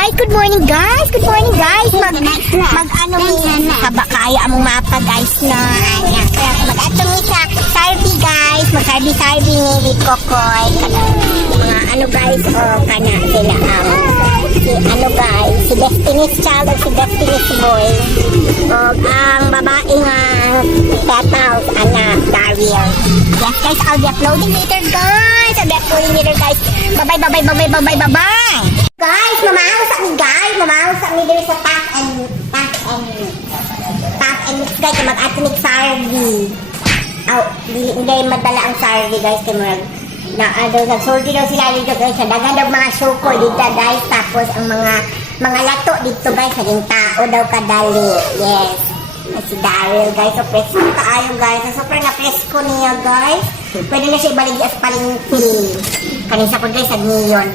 guys, good morning guys. Good morning guys. Mag-ano mi kaya mong mapa guys na. Mag-ato mi sa sarbi guys. Mag-sarbi ni with Kokoy. Mga ano guys, kana sila si ano guys, si Destiny's Child o si Destiny's Boy. O ang babae nga Petals, anak, Daryl. Yes guys, I'll be uploading later guys. Bye-bye. Guys, mamahaw sa mi guys. Mamahaw sa mi dito sa top and mix guys. Mag-ato ni Sarvi. Hindi madala ang Sarvi guys. Kaya nagsorti daw sila dito guys. Dagan daw mga syukol dito guys. Tapos ang mga lato dito guys. Naging tao daw kadali. Yes. Si Daryl guys. So presko kaayo guys. Super na presko niya guys. Pwede na siya ibaligya sa palingki. Kanisa po guys sa Neon.